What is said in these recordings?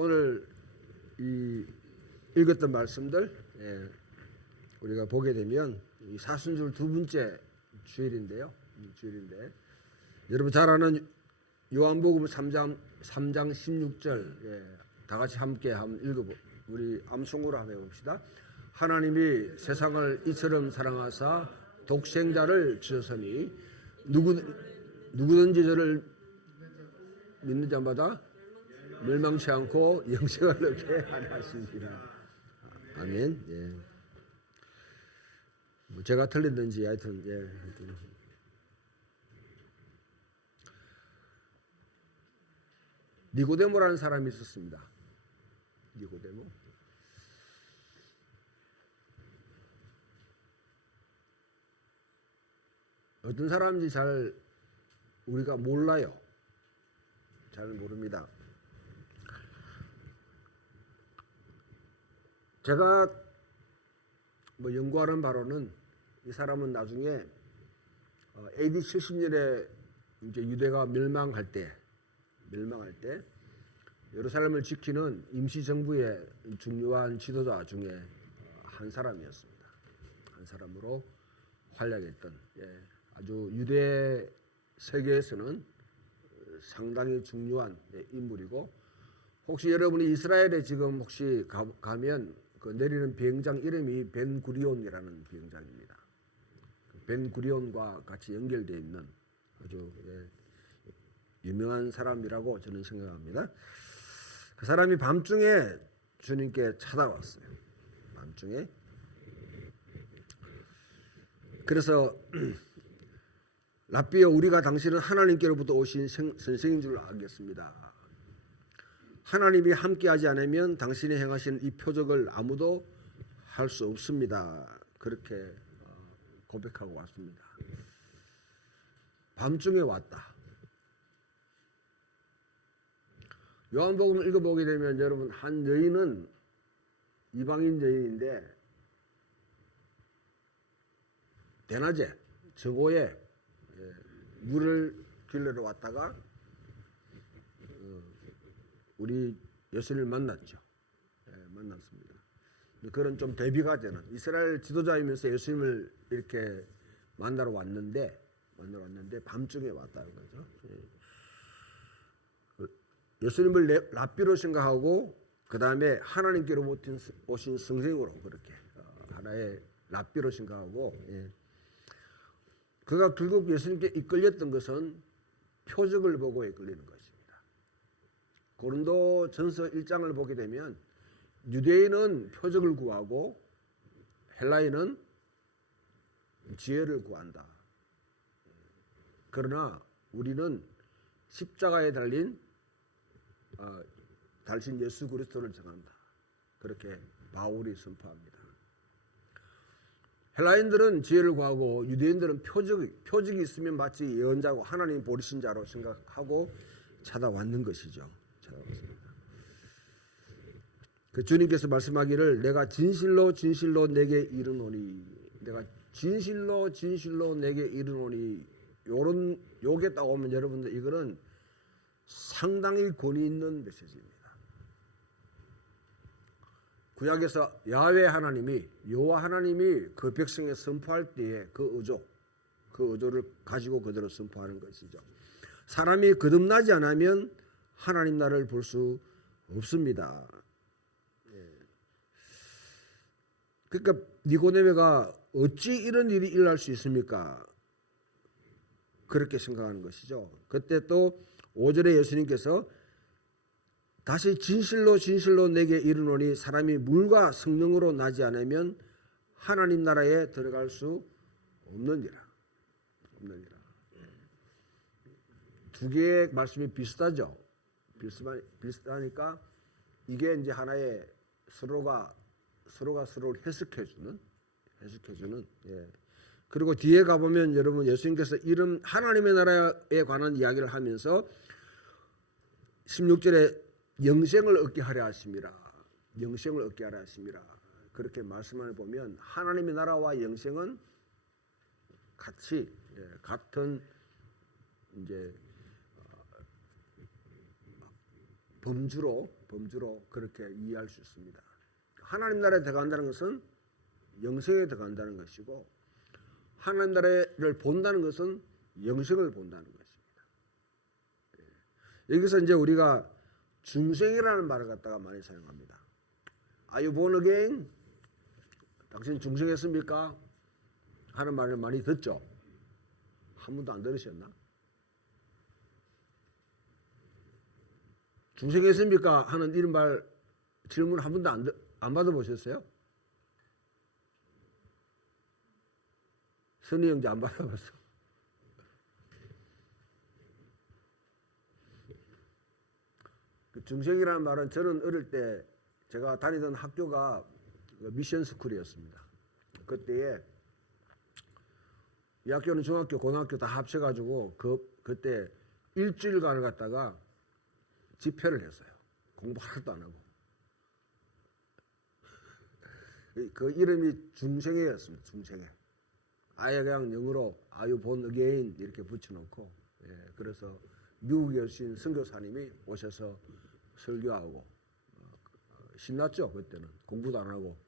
오늘 이 읽었던 말씀들 우리가 보게 되면 이 사순절 두 번째 주일인데요. 여러분 잘 아는 요한복음 3장 16절 다 같이 함께 한번 읽어보. 우리 암송으로 한번 해봅시다. 하나님이 세상을 이처럼 사랑하사 독생자를 주셨으니 누구든지 저를 믿는 자마다 멸망치 않고 영생을 얻게 하려 하시니라. 아멘. 뭐 제가 틀리든지 하여튼 니고데모라는 사람이 있었습니다. 니고데모. 어떤 사람인지 잘 우리가 몰라요. 잘 모릅니다. 제가 뭐 연구하는 바로는 이 사람은 나중에 AD 70년에 이제 유대가 멸망할 때 예루살렘을 지키는 임시 정부의 중요한 지도자 중에 한 사람이었습니다. 한 사람으로 활약했던 아주 유대 세계에서는 상당히 중요한 인물이고, 혹시 여러분이 이스라엘에 지금 혹시 가면 그 내리는 비행장 이름이 벤구리온이라는 비행장입니다. 벤구리온과 같이 연결되어 있는 아주 유명한 사람이라고 저는 생각합니다. 그 사람이 밤중에 주님께 찾아왔어요. 밤중에. 그래서 랍비여, 우리가 당신은 하나님께로부터 오신 선생인 줄 알겠습니다. 하나님이 함께하지 않으면 당신이 행하신 이 표적을 아무도 할 수 없습니다. 그렇게 고백하고 왔습니다. 밤중에 왔다. 요한복음 읽어보게 되면 여러분, 한 여인은 이방인 여인인데 대낮에 저고에 물을 길러러 왔다가 우리 예수님을 만났죠. 만났습니다. 그런 좀 대비가 되는, 이스라엘 지도자이면서 예수님을 이렇게 만나러 왔는데 밤중에 왔다는 거죠. 예수님을 랍비로 생각하고 그 다음에 하나님께로 오신 성생으로 그렇게 하나의 랍비로 생각하고, 그가 결국 예수님께 이끌렸던 것은 표적을 보고 이끌리는 것입니다. 고린도 전서 1장을 보게 되면 유대인은 표적을 구하고 헬라인은 지혜를 구한다. 그러나 우리는 십자가에 달린 달신 예수 그리스도를 정한다. 그렇게 바울이 선포합니다. 헬라인들은 지혜를 구하고 유대인들은 표적이 있으면 마치 예언자고 하나님 보리신 자로 생각하고 찾아왔는 것이죠. 찾아왔습니다. 그 주님께서 말씀하기를 내가 진실로 내게 이르노니, 내가 진실로 내게 이르노니, 요게 딱 오면 여러분들 이거는 상당히 권위 있는 메시지입니다. 구약에서 여호와 하나님이 그 백성에 선포할 때에 그 의조를 가지고 그대로 선포하는 것이죠. 사람이 거듭나지 않으면 하나님 나라를 볼 수 없습니다. 그러니까 니고데모가 어찌 이런 일이 일어날 수 있습니까? 그렇게 생각하는 것이죠. 그때 또 5절에 예수님께서 다시 진실로 내게 이르노니 사람이 물과 성령으로 나지 않으면 하나님 나라에 들어갈 수 없느니라. 두 개의 말씀이 비슷하죠. 비슷하니까 이게 이제 하나의 서로가 서로를 해석해주는. 그리고 뒤에 가보면 여러분, 예수님께서 하나님의 나라에 관한 이야기를 하면서 16절에 영생을 얻게 하려 하심이라. 그렇게 말씀을 보면 하나님의 나라와 영생은 같은 이제 범주로 범주로 그렇게 이해할 수 있습니다. 하나님 나라에 들어간다는 것은 영생에 들어간다는 것이고 하나님 나라를 본다는 것은 영생을 본다는 것입니다. 여기서 이제 우리가 중생이라는 말을 갖다가 많이 사용합니다. Are you born again? 당신 중생했습니까? 하는 말을 많이 듣죠. 한 번도 안 들으셨나? 중생했습니까? 하는 이런 말 질문 한 번도 안 받아보셨어요? 선희 형제 안 받아봤어. 그 중생이라는 말은 저는 어릴 때 제가 다니던 학교가 미션 스쿨이었습니다. 그때에 이 학교는 중학교, 고등학교 다 합쳐가지고 그때 일주일간을 갖다가 집회를 했어요. 공부 하나도 안 하고. 그 이름이 중생회였습니다. 중생회. 아예 그냥 영어로 Are you born again 이렇게 붙여놓고 그래서 미국에 오신 선교사님이 오셔서 설교하고 신났죠. 그때는 공부도 안 하고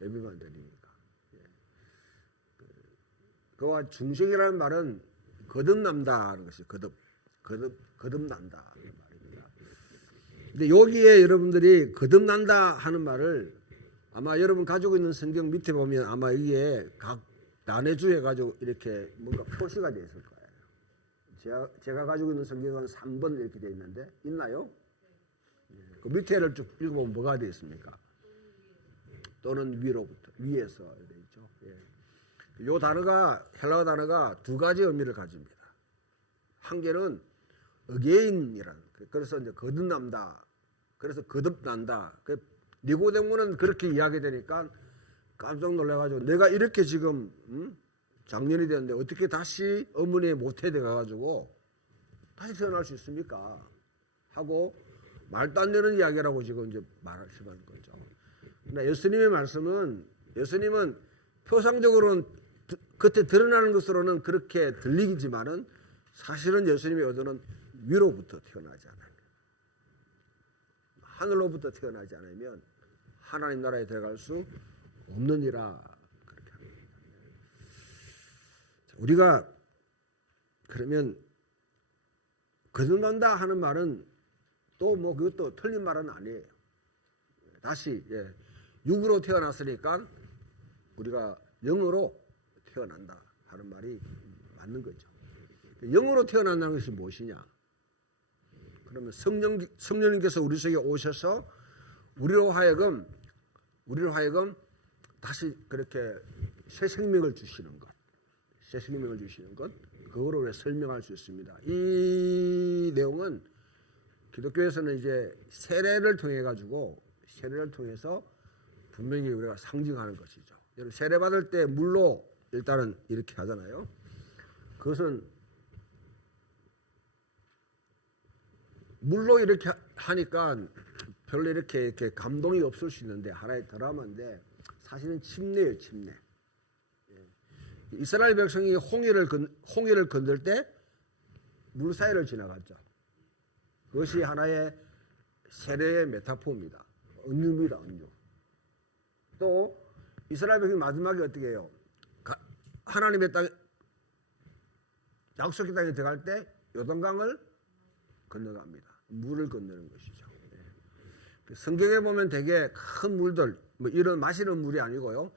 예배만 드리니까. 그와 중생이라는 말은 거듭난다 하는 것이 거듭난다 하는 말입니다. 근데 여기에 여러분들이 거듭난다 하는 말을 아마 여러분 가지고 있는 성경 밑에 보면 아마 이게 각 난해주에 가지고 이렇게 뭔가 표시가 되어 있을 거예요. 제가 가지고 있는 성경은 3번 이렇게 되어 있는데 있나요? 그 밑에를 쭉 읽어보면 뭐가 되어 있습니까? 또는 위로부터 위에서 되어 있죠. 이 단어가 헬라어 단어가 두 가지 의미를 가집니다. 한 개는 again이라는 그래서 이제 거듭난다. 그래서 거듭난다. 니고데모는 그렇게 이야기되니까 깜짝 놀라가지고 내가 이렇게 지금 작년이 되었는데 어떻게 다시 어머니의 모태에 가가지고 다시 태어날 수 있습니까? 하고 말도 안 되는 이야기라고 지금 이제 말하시는 거죠. 그러나 예수님은 표상적으로는 겉에 드러나는 것으로는 그렇게 들리지만은 사실은 예수님의 의도는 위로부터 태어나지 않아요. 하늘로부터 태어나지 않으면 하나님 나라에 들어갈 수 없느니라 그렇게 합니다. 우리가 그러면 거듭난다 하는 말은 또 뭐 그것도 틀린 말은 아니에요. 다시 육으로 태어났으니까 우리가 영으로 태어난다 하는 말이 맞는 거죠. 영으로 태어난다는 것이 무엇이냐? 그러면 성령님께서 우리 속에 오셔서 우리로 하여금 다시 그렇게 새 생명을 주시는 것, 그거로 우리가 설명할 수 있습니다. 이 내용은 기독교에서는 이제 세례를 통해서 분명히 우리가 상징하는 것이죠. 여러분 세례 받을 때 물로 일단은 이렇게 하잖아요. 그것은 물로 이렇게 하니까 별로 이렇게 감동이 없을 수 있는데 하나의 드라마인데 사실은 침례예요, 침례. 이스라엘 백성이 홍해를 건널 때 물 사이를 지나갔죠. 그것이 하나의 세례의 메타포입니다. 은유입니다, 은유. 또 이스라엘 백성이 마지막에 어떻게 해요? 하나님의 땅, 약속의 땅에 들어갈 때 요단강을 건너갑니다. 물을 건너는 것이죠. 성경에 보면 되게 큰 물들, 뭐 이런 마시는 물이 아니고요.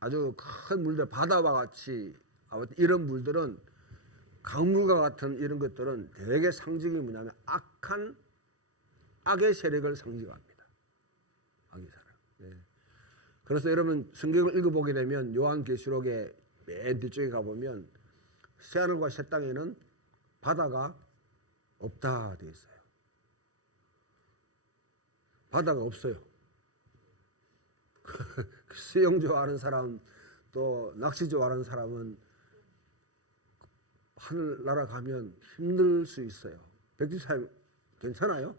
아주 큰 물들, 바다와 같이 아무튼 이런 물들은 강물과 같은 이런 것들은 되게 상징이 뭐냐면 악의 세력을 상징합니다. 악의 세력. 그래서 여러분 성경을 읽어보게 되면 요한계시록의 맨 뒤쪽에 가보면 새하늘과 새 땅에는 바다가 없다 되어 있어요. 바다가 없어요. 수영 좋아하는 사람 또 낚시 좋아하는 사람은 하늘나라 가면 힘들 수 있어요. 백지사님 괜찮아요?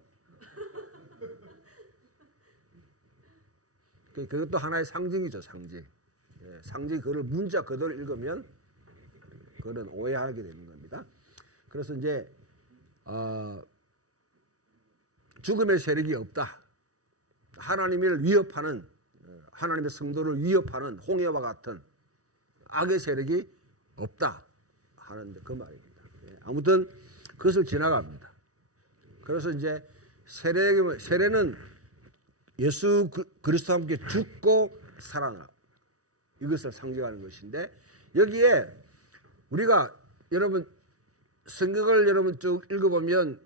그것도 하나의 상징이죠, 상징. 상징 그걸 문자 그대로 읽으면 그거는 오해하게 되는 겁니다. 그래서 이제 죽음의 세력이 없다. 하나님을 위협하는, 하나님의 성도를 위협하는 홍해와 같은 악의 세력이 없다 하는데 그 말입니다. 아무튼 그것을 지나갑니다. 그래서 이제 세례는 예수 그리스도와 함께 죽고 살아나, 이것을 상징하는 것인데, 여기에 우리가 여러분 성경을 여러분 쭉 읽어보면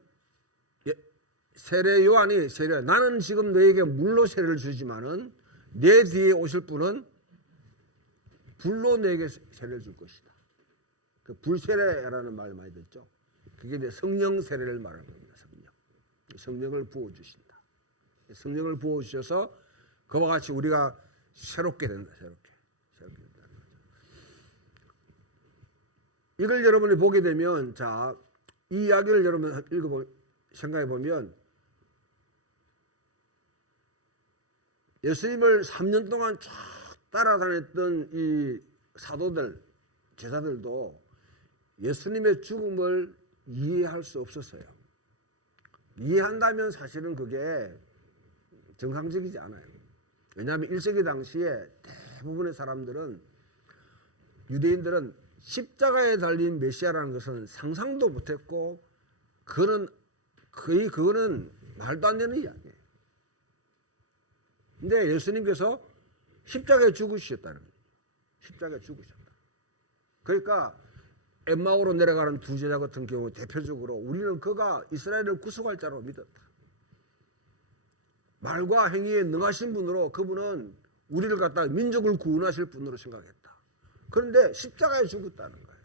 세례 요한이 나는 지금 너에게 물로 세례를 주지만은 내 뒤에 오실 분은 불로 너에게 세례를 줄 것이다. 그 불세례라는 말 많이 듣죠. 그게 이제 성령 세례를 말하는 겁니다. 성령을 부어 주신다. 성령을 부어 주셔서 그와 같이 우리가 새롭게 된다. 새롭게 된다. 이걸 여러분이 보게 되면, 자, 이 이야기를 여러분 생각해 보면, 예수님을 3년 동안 쭉 따라다녔던 이 사도들, 제자들도 예수님의 죽음을 이해할 수 없었어요. 이해한다면 사실은 그게 정상적이지 않아요. 왜냐하면 1세기 당시에 대부분의 사람들은, 유대인들은 십자가에 달린 메시아라는 것은 상상도 못했고, 그거는 말도 안 되는 이야기예요. 근데 예수님께서 십자가에 죽으셨다는 거예요. 십자가에 죽으셨다. 그러니까 엠마오로 내려가는 두 제자 같은 경우 대표적으로 우리는 그가 이스라엘을 구속할 자로 믿었다. 말과 행위에 능하신 분으로, 그분은 우리를 갖다 민족을 구원하실 분으로 생각했다. 그런데 십자가에 죽었다는 거예요.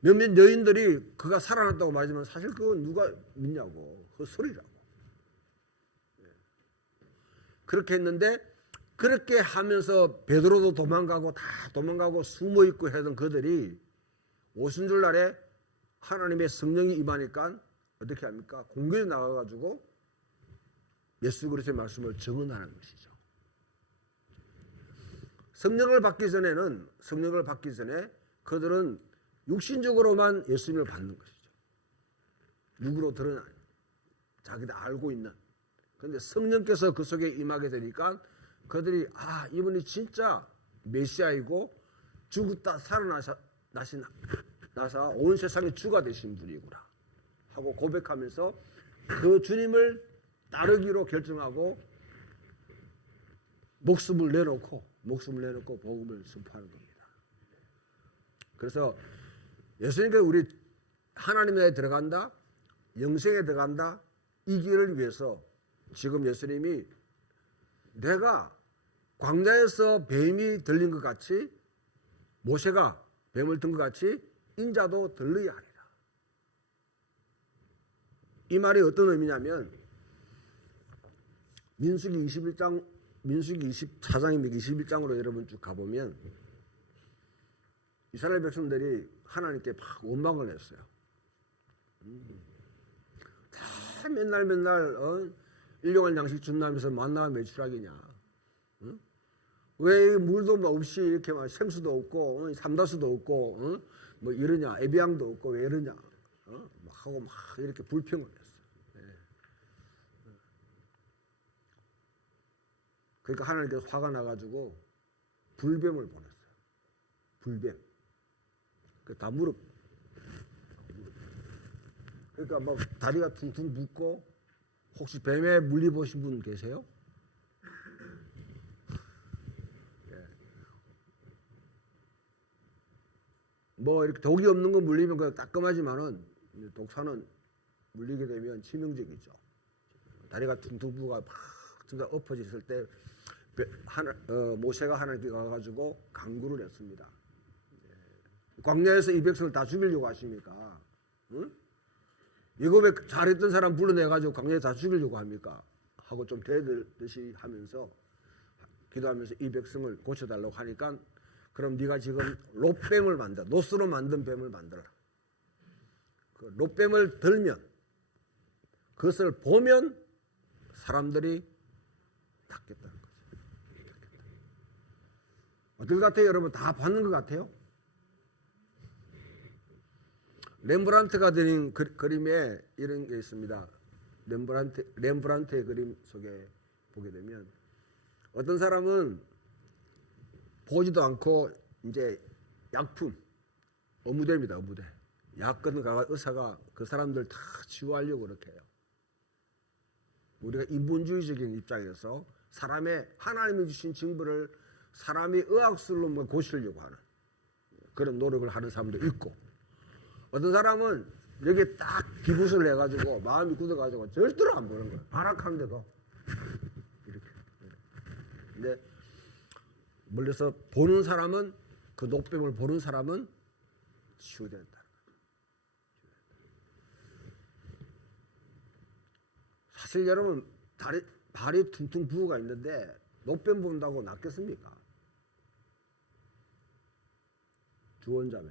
몇몇 여인들이 그가 살아났다고 말하지만 사실 그건 누가 믿냐고, 그 소리라고. 그렇게 했는데, 그렇게 하면서 베드로도 도망가고 다 도망가고 숨어 있고 하던 그들이 오순절 날에 하나님의 성령이 임하니까 어떻게 합니까? 공격에 나가가지고 예수 그리스도의 말씀을 증언하는 것이죠. 성령을 받기 전에 그들은 육신적으로만 예수님을 받는 것이죠. 육으로 드러나는, 자기들 알고 있는. 그런데 성령께서 그 속에 임하게 되니까 그들이 이분이 진짜 메시아이고 죽었다 살아나서 온 세상의 주가 되신 분이구나 하고 고백하면서 그 주님을 따르기로 결정하고 목숨을 내놓고 복음을 선포하는 겁니다. 그래서 예수님께서 우리 하나님에 들어간다, 영생에 들어간다, 이 길을 위해서 지금 예수님이 내가 광야에서 뱀이 들린 것 같이, 모세가 뱀을 든 것 같이 인자도 들려야 하리라. 이 말이 어떤 의미냐면, 민수기 24장입니다. 21장으로 여러분 쭉 가보면 이스라엘 백성들이 하나님께 막 원망을 했어요. 다 맨날 일용할 양식 준다면서 만나가 매출하겠냐? 왜 물도 없이 이렇게 막 생수도 없고 삼다수도 없고 뭐 이러냐? 에비앙도 없고 왜 이러냐? 막 하고 막 이렇게 불평을 했어요. 그러니까 하나님께서 화가 나가지고 불뱀을 보냈어요. 불뱀. 다 무릎. 그러니까 막 다리가 퉁퉁 붓고, 혹시 뱀에 물리 보신 분 계세요? 뭐 이렇게 독이 없는 거 물리면 그냥 따끔하지만은 독사는 물리게 되면 치명적이죠. 다리가 퉁퉁 부가 막 진짜 엎어졌을 때 모세가 하나님께 가가지고 강구를 했습니다. 광야에서 이 백성을 다 죽이려고 하십니까? 응? 예굽에 잘했던 사람 불러내가지고 광야에 다 죽이려고 합니까? 하고 좀 대들듯이 하면서 기도하면서 이 백성을 고쳐달라고 하니까, 그럼 네가 지금 롯뱀을 만들어, 노스로 만든 뱀을 만들어라. 그 롯뱀을 들면, 그것을 보면 사람들이 닦겠다는 거죠. 어떨 것 같아요? 여러분 다 받는 것 같아요? 렘브란트가 그린 그림에 이런 게 있습니다. 렘브란트의 그림 속에 보게 되면 어떤 사람은 보지도 않고 이제 약품, 어무대입니다. 어무대. 약권 의사가 그 사람들 다 치유하려고 그렇게 해요. 우리가 인본주의적인 입장에서 사람의 하나님이 주신 징벌을 사람이 의학술로 고치려고 하는 그런 노력을 하는 사람도 있고, 어떤 사람은 여기에 딱 기부스를 해가지고 마음이 굳어가지고 절대로 안 보는 거예요. 발악하는데도 이렇게. 근데 멀리서 보는 사람은, 그 녹뱀을 보는 사람은 치유된다. 사실 여러분 발이 퉁퉁 부어가 있는데 녹뱀 본다고 낫겠습니까? 주원자매.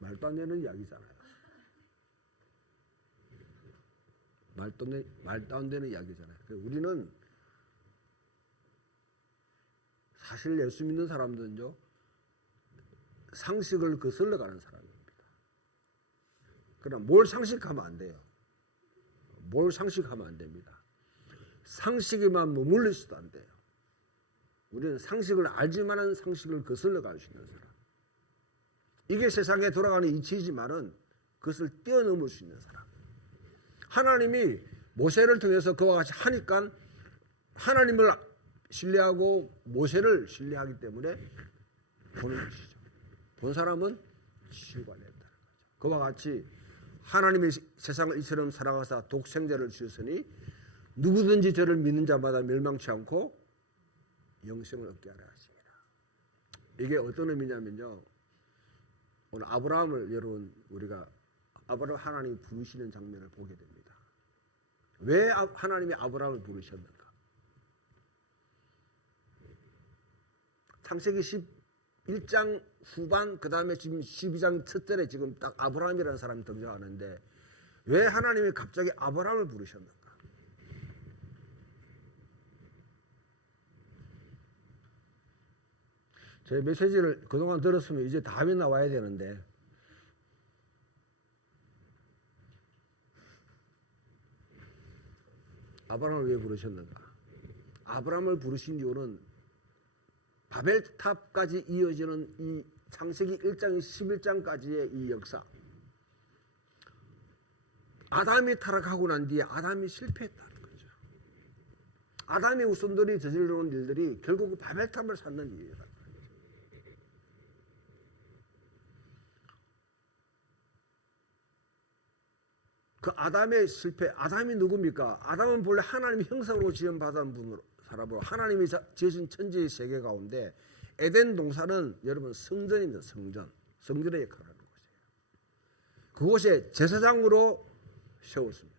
말도 안 되는 이야기잖아요. 말도 안 되는 이야기잖아요. 우리는 사실 예수 믿는 사람들은요, 상식을 거슬러 가는 사람입니다. 그러나 뭘 상식하면 안 돼요. 뭘 상식하면 안 됩니다. 상식에만 머물릴 수도 안 돼요. 우리는 상식을 알지만은 상식을 거슬러 갈 수 있는 사람. 이게 세상에 돌아가는 이치이지만은 그것을 뛰어넘을 수 있는 사람. 하나님이 모세를 통해서 그와 같이 하니까 하나님을 신뢰하고 모세를 신뢰하기 때문에 보는 것이죠. 본 사람은 치유가 된다는 거죠. 그와 같이 하나님이 세상을 이처럼 사랑하사 독생자를 주셨으니 누구든지 저를 믿는 자마다 멸망치 않고 영생을 얻게 하라 하십니다. 이게 어떤 의미냐면요, 오늘 아브라함을 여러분 우리가 아브라함 하나님이 부르시는 장면을 보게 됩니다. 왜 하나님이 아브라함을 부르셨는가? 창세기 11장 후반, 그 다음에 지금 12장 첫 절에 지금 딱 아브라함이라는 사람이 등장하는데 왜 하나님이 갑자기 아브라함을 부르셨는가? 제 메시지를 그동안 들었으면 이제 다음에 나와야 되는데 아브라함을 왜 부르셨는가? 아브라함을 부르신 이유는 바벨탑까지 이어지는 이 창세기 1장 11장까지의 이 역사, 아담이 타락하고 난 뒤에 아담이 실패했다는 거죠. 아담의 후손들이 저질러온 일들이 결국 바벨탑을 쌓는 일이다. 그 아담의 실패, 아담이 누굽니까? 아담은 본래 하나님의 형상으로 지음받은 사람으로 하나님이 지으신 천지의 세계 가운데 에덴 동산은 여러분 성전입니다. 성전의 역할을 하는 곳이에요. 그곳에 제사장으로 세웠습니다.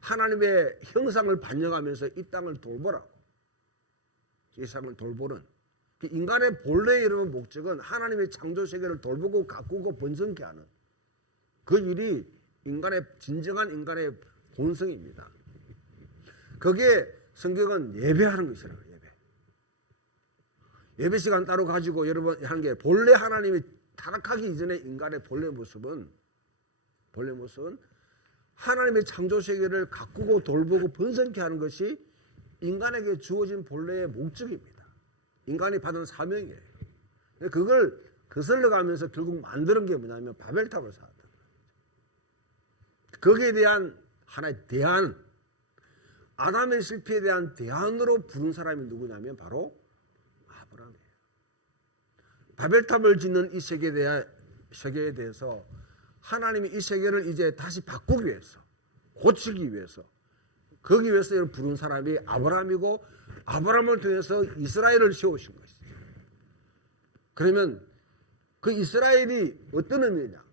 하나님의 형상을 반영하면서 이 땅을 돌보라고, 이 세상을 돌보는 인간의 본래의 여러분 목적은 하나님의 창조 세계를 돌보고 가꾸고 번성케 하는 그 일이 진정한 인간의 본성입니다. 거기에 성경은 예배하는 것이라고. 예배 시간 따로 가지고 여러분 하는 게, 본래 하나님이 타락하기 이전에 인간의 본래 모습은 하나님의 창조 세계를 가꾸고 돌보고 번성케 하는 것이 인간에게 주어진 본래의 목적입니다. 인간이 받은 사명이에요. 그걸 거슬러 가면서 결국 만드는 게 뭐냐면 바벨탑을 쌓았다. 거기에 대한 하나의 대안, 아담의 실패에 대한 대안으로 부른 사람이 누구냐면 바로 아브라함이에요. 바벨탑을 짓는 이 세계에 대해서 하나님이 이 세계를 이제 다시 바꾸기 위해서, 고치기 위해서, 거기 위해서 부른 사람이 아브라함이고, 아브라함을 통해서 이스라엘을 세우신 것이죠. 그러면 그 이스라엘이 어떤 의미냐?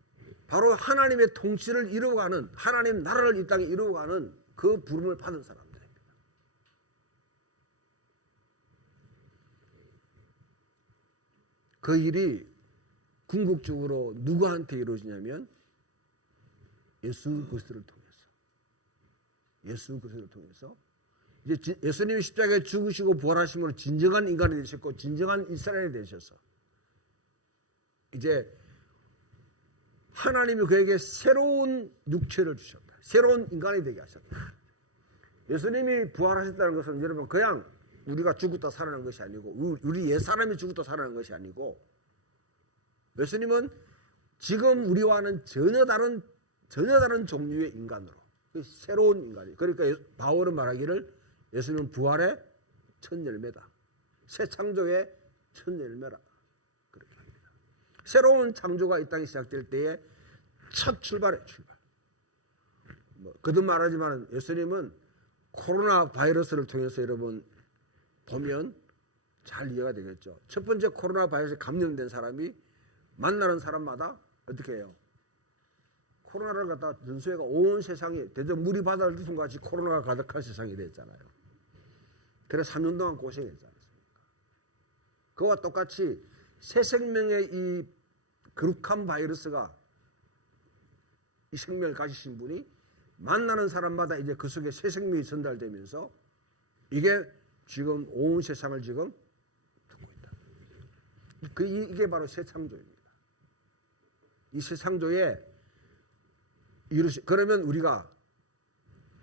바로 하나님의 통치를 이루어가는, 하나님 나라를 이 땅에 이루어가는 그 부름을 받은 사람들입니다. 그 일이 궁극적으로 누구한테 이루어지냐면 예수 그리스도를 통해서 이제 예수님이 십자가에 죽으시고 부활하심으로 진정한 인간이 되셨고 진정한 이스라엘이 되셔서 이제 하나님이 그에게 새로운 육체를 주셨다. 새로운 인간이 되게 하셨다. 예수님이 부활하셨다는 것은 여러분 그냥 우리가 죽었다 살아난 것이 아니고 우리 옛사람이 죽었다 살아난 것이 아니고 예수님은 지금 우리와는 전혀 다른 종류의 인간으로 새로운 인간이. 그러니까 바울은 말하기를 예수님은 부활의 첫 열매다. 새 창조의 첫 열매라. 그렇게 합니다. 새로운 창조가 이 땅에 시작될 때에 첫 출발. 거듭 말하지만 예수님은 코로나 바이러스를 통해서 여러분 보면 잘 이해가 되겠죠. 첫 번째 코로나 바이러스에 감염된 사람이 만나는 사람마다 어떻게 해요? 코로나를 갖다 전수해가 온 세상이 대전 물이 바다를 두순 같이 코로나가 가득한 세상이 됐잖아요. 그래서 3년 동안 고생했지 않습니까? 그와 똑같이 새 생명의 이 거룩한 바이러스가 이 생명을 가지신 분이 만나는 사람마다 이제 그 속에 새 생명이 전달되면서 이게 지금 온 세상을 지금 듣고 있다. 이게 바로 새 창조입니다. 이 새 창조에 그러면 우리가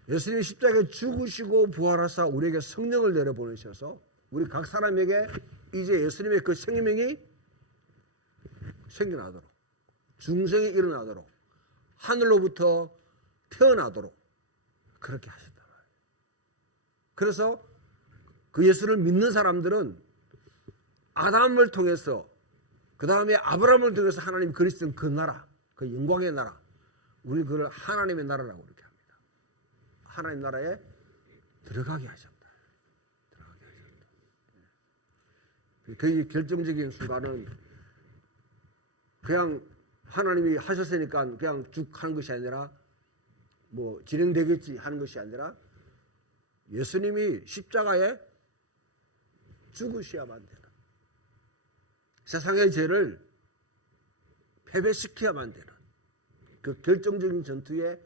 예수님이 십자가에 죽으시고 부활하사 우리에게 성령을 내려보내셔서 우리 각 사람에게 이제 예수님의 그 생명이 생겨나도록 중생이 일어나도록 하늘로부터 태어나도록 그렇게 하셨다. 그래서 그 예수를 믿는 사람들은 아담을 통해서 그 다음에 아브라함을 통해서 하나님 그리스도는 그 나라, 그 영광의 나라, 우리 그걸 하나님의 나라라고 이렇게 합니다. 하나님 나라에 들어가게 하셨다. 그 결정적인 순간은 그냥 하나님이 하셨으니까 그냥 쭉 하는 것이 아니라 뭐 진행되겠지 하는 것이 아니라 예수님이 십자가에 죽으셔야만 되는 세상의 죄를 패배시켜야만 되는 그 결정적인 전투에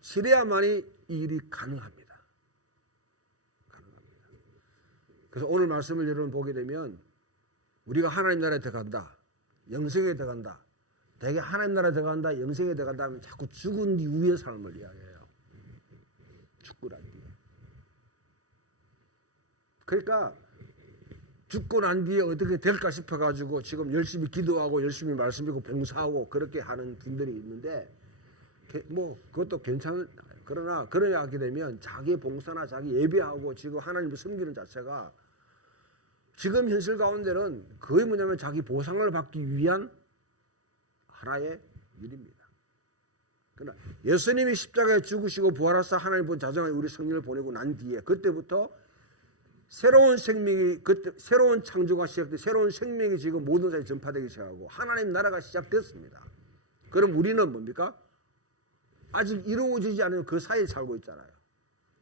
치러야만이 이 일이 가능합니다. 그래서 오늘 말씀을 여러분 보게 되면 우리가 하나님 나라에 들어간다, 영생에 들어간다, 대개 하나님 나라에 들어간다, 영생에 들어간다 하면 자꾸 죽은 이후의 삶을 이야기해요. 죽고 난 뒤에. 그러니까 죽고 난 뒤에 어떻게 될까 싶어가지고 지금 열심히 기도하고 열심히 말씀 읽고 봉사하고 그렇게 하는 분들이 있는데 뭐 그것도 괜찮은. 그러나 그러냐 하게 되면 자기 봉사나 자기 예배하고 지금 하나님을 섬기는 자체가 지금 현실 가운데는 거의 뭐냐면 자기 보상을 받기 위한 하나의 일입니다. 그러나 예수님이 십자가에 죽으시고 부활하사 하나님 본 자정에 우리 성령을 보내고 난 뒤에 그때부터 새로운 생명이 그때 새로운 창조가 시작돼 새로운 생명이 지금 모든 세상에 전파되기 시작하고 하나님 나라가 시작됐습니다. 그럼 우리는 뭡니까? 아직 이루어지지 않은 그 사이에 살고 있잖아요.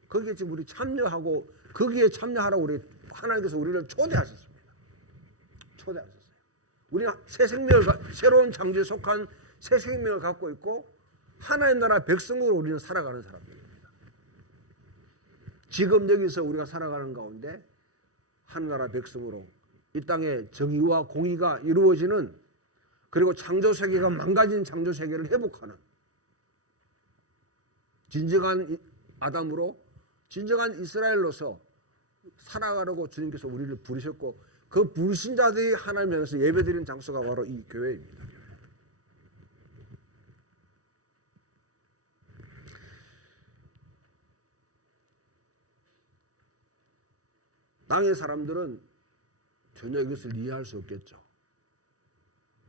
거기에 지금 우리 참여하고 거기에 참여하라고 우리 하나님께서 우리를 초대하셨습니다. 초대하셨어요. 우리는 새 생명을 새로운 창조에 속한 새 생명을 갖고 있고 하나님 나라 백성으로 우리는 살아가는 사람들입니다. 지금 여기서 우리가 살아가는 가운데 하나님 나라 백성으로 이 땅에 정의와 공의가 이루어지는 그리고 창조 세계가 망가진 창조 세계를 회복하는 진정한 아담으로 진정한 이스라엘로서 살아가려고 주님께서 우리를 부르셨고 그 부르신 자들이 하나님 향해서 예배드리는 장소가 바로 이 교회입니다. 땅의 사람들은 전혀 이것을 이해할 수 없겠죠.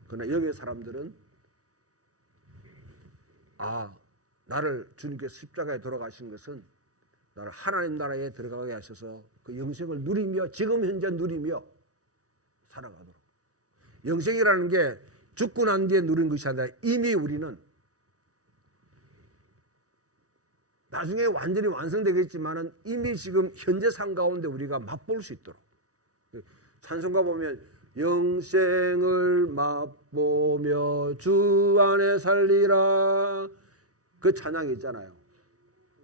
그러나 여기의 사람들은 나를 주님께서 십자가에 돌아가신 것은 나를 하나님 나라에 들어가게 하셔서 그 영생을 누리며 지금 현재 누리며 살아가도록. 영생이라는 게 죽고 난 뒤에 누린 것이 아니라 이미 우리는 나중에 완전히 완성되겠지만은 이미 지금 현재 삶 가운데 우리가 맛볼 수 있도록. 찬송가 보면 영생을 맛보며 주 안에 살리라 그 찬양이 있잖아요.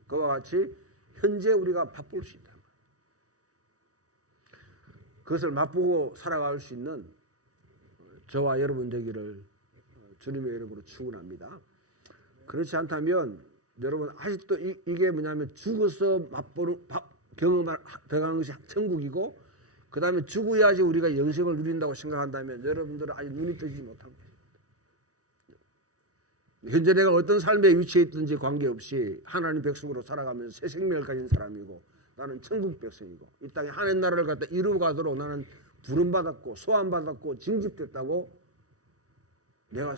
그와 같이 현재 우리가 맛볼 수 있다. 그것을 맛보고 살아갈 수 있는 저와 여러분 되기를 주님의 이름으로 축원합니다. 그렇지 않다면 여러분 아직도 이게 뭐냐면 죽어서 맛보는 경험을 들어가는 것이 천국이고 그 다음에 죽어야지 우리가 영생을 누린다고 생각한다면 여러분들은 아직 눈이 뜨지 못한 거예요. 현재 내가 어떤 삶의 위치에 있든지 관계없이 하나님 백성으로 살아가면서 새 생명을 가진 사람이고 나는 천국 백성이고 이 땅에 하나님 나라를 갖다 이루어가도록 나는 부름받았고 소환받았고 징집됐다고 내가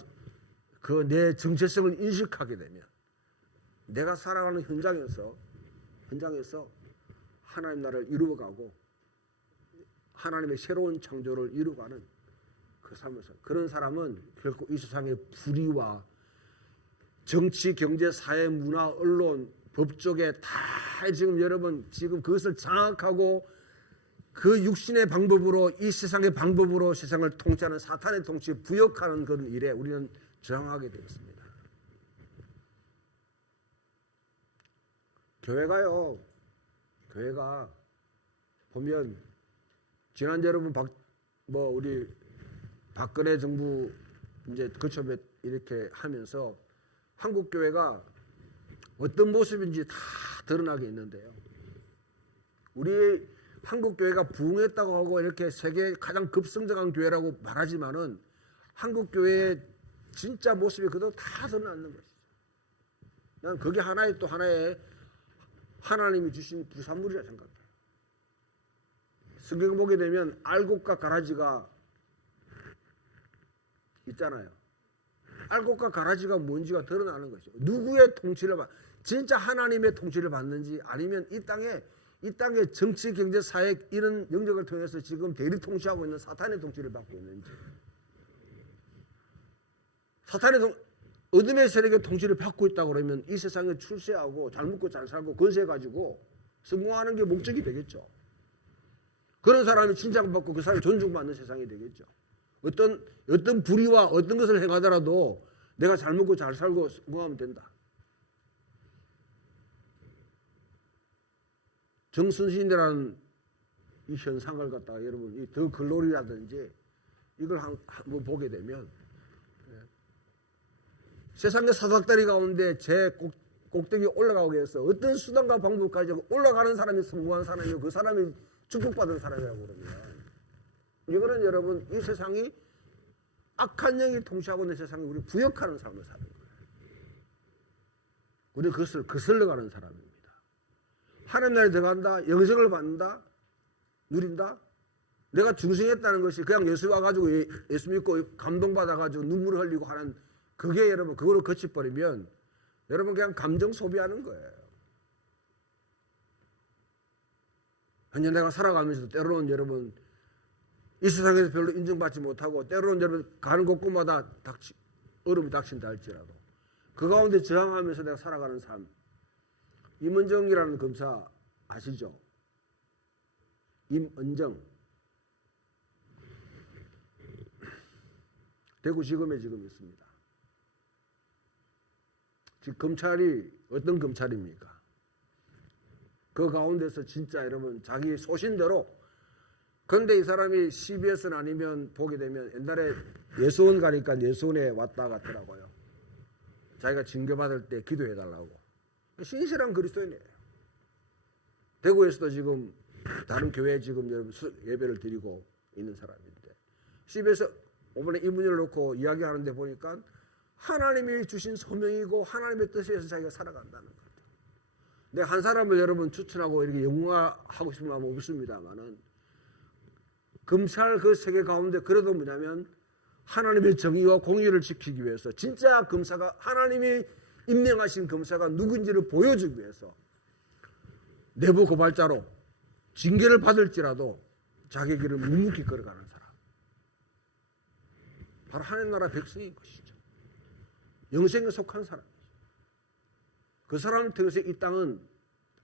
그 내 정체성을 인식하게 되면 내가 살아가는 현장에서 하나님 나라를 이루어가고 하나님의 새로운 창조를 이루어가는 그 삶에서 그런 사람은 결코 이 세상의 불의와 정치, 경제, 사회, 문화, 언론, 법조계 다 지금 여러분 지금 그것을 장악하고 그 육신의 방법으로 이 세상의 방법으로 세상을 통치하는 사탄의 통치에 부역하는 그런 일에 우리는 저항하게 되었습니다. 교회가 보면 지난 여러분 우리 박근혜 정부 이제 거쳐서 이렇게 하면서 한국 교회가 어떤 모습인지 다 드러나게 있는데요. 우리 한국 교회가 부흥했다고 하고 이렇게 세계 가장 급성장한 교회라고 말하지만은 한국 교회의 진짜 모습이 그대로 다 드러나는 것이죠. 난 그게 하나의 또 하나의 하나님이 주신 부산물이라 생각해요. 성경 보게 되면 알곡과 가라지가 있잖아요. 알곡과 가라지가 뭔지가 드러나는 것이죠. 누구의 통치를 진짜 하나님의 통치를 받는지 아니면 이 땅의 정치, 경제, 사회 이런 영역을 통해서 지금 대리 통치하고 있는 사탄의 통치를 받고 있는지 어둠의 세력의 통치를 받고 있다고 그러면 이 세상에 출세하고 잘 먹고 잘 살고 건세 가지고 성공하는 게 목적이 되겠죠. 그런 사람이 칭찬받고 그 사람이 존중받는 세상이 되겠죠. 어떤 불의와 어떤 것을 행하더라도 내가 잘 먹고 잘 살고 성공하면 된다. 정순신이라는 이 현상을 갖다가 여러분 이 더 글로리라든지 이걸 한번 보게 되면 세상의 사닥다리 가운데 제 꼭대기 올라가기 위해서 어떤 수단과 방법까지 올라가는 사람이 성공한 사람이고 그 사람이 축복받은 사람이라고 그러면 이거는 여러분 이 세상이 악한 영이 통치하고 있는 세상에 우리 부역하는 삶을 사는 거예요. 우리 그것을 거슬러가는 사람입니다. 하나님 나라에 들어간다, 영생을 받는다, 누린다. 내가 중생했다는 것이 그냥 예수 와가지고 예수 믿고 감동받아가지고 눈물을 흘리고 하는 그게 여러분 그거를 거쳐버리면 여러분 그냥 감정 소비하는 거예요. 현재 내가 살아가면서도 때로는 여러분 이 세상에서 별로 인정받지 못하고 때로는 여러분 가는 곳곳마다 어려움이 닥친다 할지라도 그 가운데 저항하면서 내가 살아가는 삶. 임은정이라는 검사 아시죠? 임은정 대구지검에 지금 있습니다. 지금 검찰이 어떤 검찰입니까? 그 가운데서 진짜 여러분 자기 소신대로 그런데 이 사람이 CBS는 아니면 보게 되면 옛날에 예수원 가니까 예수원에 왔다 갔더라고요. 자기가 징계받을 때 기도해달라고. 신실한 그리스도인이에요. 대구에서도 지금 다른 교회에 지금 여러분 예배를 드리고 있는 사람인데 CBS 이번에 이문을 놓고 이야기하는데 보니까 하나님이 주신 소명이고 하나님의 뜻에서 자기가 살아간다는 거예요. 내가 한 사람을 여러분 추천하고 이렇게 영화하고 싶은 마음은 없습니다만은 검찰 그 세계 가운데 그래도 뭐냐면 하나님의 정의와 공의를 지키기 위해서 진짜 검사가 하나님이 임명하신 검사가 누군지를 보여주기 위해서 내부 고발자로 징계를 받을지라도 자기 길을 묵묵히 걸어가는 사람. 바로 하나님 나라 백성인 것이죠. 영생에 속한 사람이죠. 그 사람을 통해서 이 땅은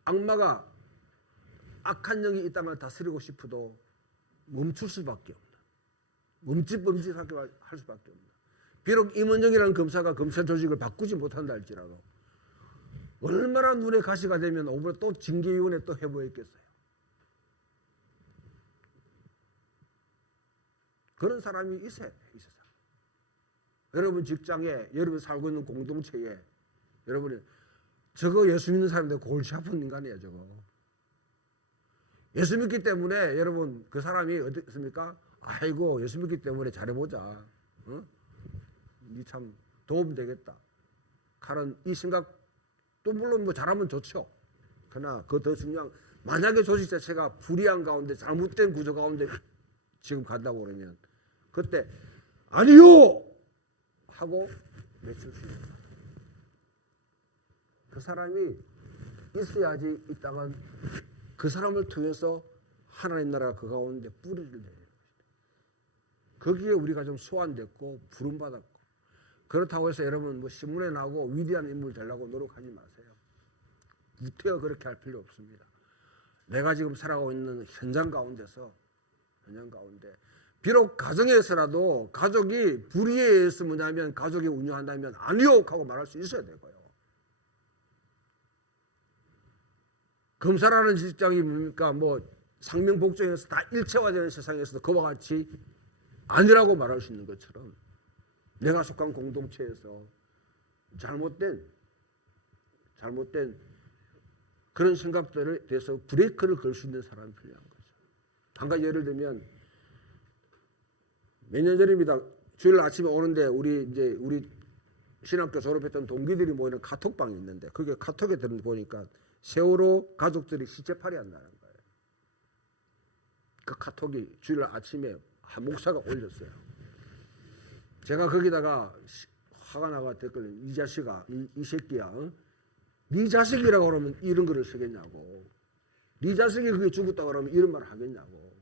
악마가 악한 영이 이 땅을 다스리고 싶어도 멈출 수밖에 없는 멈칫멈칫하게 할 수밖에 없는 비록 임원정이라는 검사가 검찰 조직을 바꾸지 못한다 할지라도 얼마나 눈에 가시가 되면 오늘 또 징계위원회 또 해보였겠어요. 그런 사람이 있어요. 이 세상. 여러분 직장에, 여러분 살고 있는 공동체에, 여러분이 저거 예수 믿는 사람들 골치 아픈 인간이에요. 저거 예수 믿기 때문에 여러분 그 사람이 어떻습니까? 아이고 예수 믿기 때문에 잘해보자. 니 참 도움 되겠다. 하는 이 생각도 물론 뭐 잘하면 좋죠. 그러나 그 더 중요한 만약에 조직 자체가 불의한 가운데 잘못된 구조 가운데 지금 간다고 그러면 그때 아니요 하고 외칠 수 있다. 그 사람이 있어야지 이 땅은 그 사람을 통해서 하나님 나라가 그 가운데 뿌리를 내는 것이다. 거기에 우리가 좀 소환됐고 부름받았고 그렇다고 해서 여러분 뭐 신문에 나오고 위대한 인물 되려고 노력하지 마세요. 무태어 그렇게 할 필요 없습니다. 내가 지금 살아가고 있는 현장 가운데 비록 가정에서라도 가족이 불의에 의해서 뭐냐면 가족이 운영한다면 아니요 하고 말할 수 있어야 되고요. 검사라는 직장이 뭡니까? 뭐 상명복종에서 다 일체화되는 세상에서도 그와 같이 아니라고 말할 수 있는 것처럼 내가 속한 공동체에서 잘못된 그런 생각들에 대해서 브레이크를 걸 수 있는 사람이 필요한 거죠. 한 가지 예를 들면 몇 년 전입니다. 주일 아침에 오는데 우리 신학교 졸업했던 동기들이 모이는 카톡방이 있는데 그게 카톡에 들어보니까 세월호 가족들이 시체팔이 한다는 거예요. 그 카톡이 주일 아침에 한 목사가 올렸어요. 제가 거기다가 화가 나가 댓글 이 자식아 이 새끼야 네 자식이라고 그러면 이런 거를 쓰겠냐고 네 자식이 그게 죽었다고 그러면 이런 말을 하겠냐고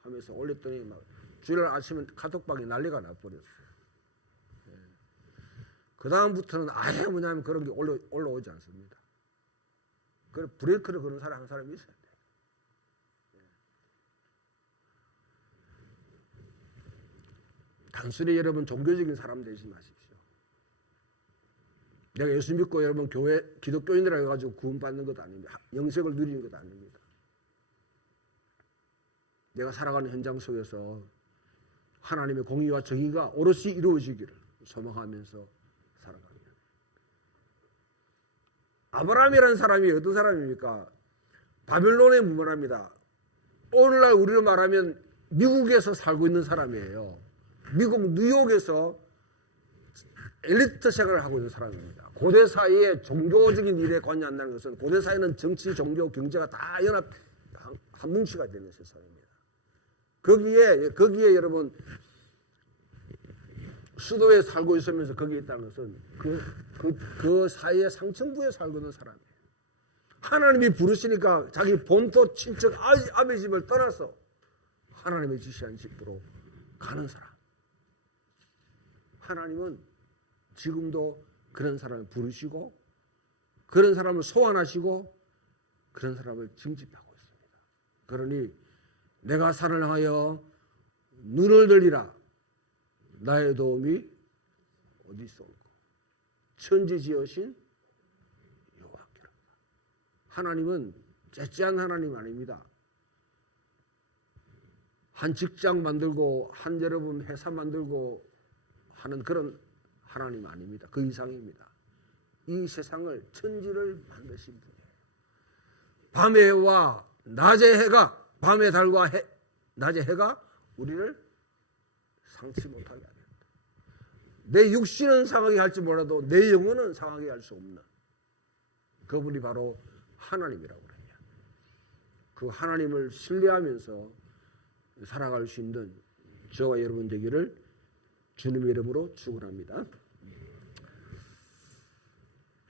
하면서 올렸더니 막 주일 아침에 카톡방이 난리가 나버렸어요. 그 다음부터는 아예 뭐냐면 그런 게 올라오지 않습니다. 그래 브레이크를 거는 사람 한 사람이 있어야 돼요. 단순히 여러분 종교적인 사람 되지 마십시오. 내가 예수 믿고 여러분 교회 기독교인이라고 해가지고 구원받는 것도 아닙니다. 영생을 누리는 것도 아닙니다. 내가 살아가는 현장 속에서 하나님의 공의와 정의가 오롯이 이루어지기를 소망하면서 살아갑니다. 아브라함이라는 사람이 어떤 사람입니까? 바벨론에 무문합니다. 오늘날 우리로 말하면 미국에서 살고 있는 사람이에요. 미국 뉴욕에서 엘리트 생활을 하고 있는 사람입니다. 고대 사이에 종교적인 일에 관여한다는 것은 고대 사이는 정치, 종교, 경제가 다 연합 한 뭉치가 되는 세상입니다. 거기에 여러분 수도에 살고 있으면서 거기에 있다는 것은 그 사이에 상층부에 살고 있는 사람이에요. 하나님이 부르시니까 자기 본토 친척 아버지 집을 떠나서 하나님의 지시한 집으로 가는 사람. 하나님은 지금도 그런 사람을 부르시고 그런 사람을 소환하시고 그런 사람을 징집하고 있습니다. 그러니 내가 산을 향하여 눈을 들리라. 나의 도움이 어디서 올까? 천지지으신 여호와께로다. 하나님은 째째한 하나님 아닙니다. 한 직장 만들고 한 여러분 회사 만들고 하는 그런 하나님 아닙니다. 그 이상입니다. 이 세상을 천지를 만드신 분이에요. 밤의 해와 낮의 해가 밤의 달과 낮의 해가 우리를 상치 못하게 하겠다. 내 육신은 상하게 할지 몰라도 내 영혼은 상하게 할 수 없는 그분이 바로 하나님이라고 그래요. 그 하나님을 신뢰하면서 살아갈 수 있는 저와 여러분 되기를 주님의 이름으로 축원합니다.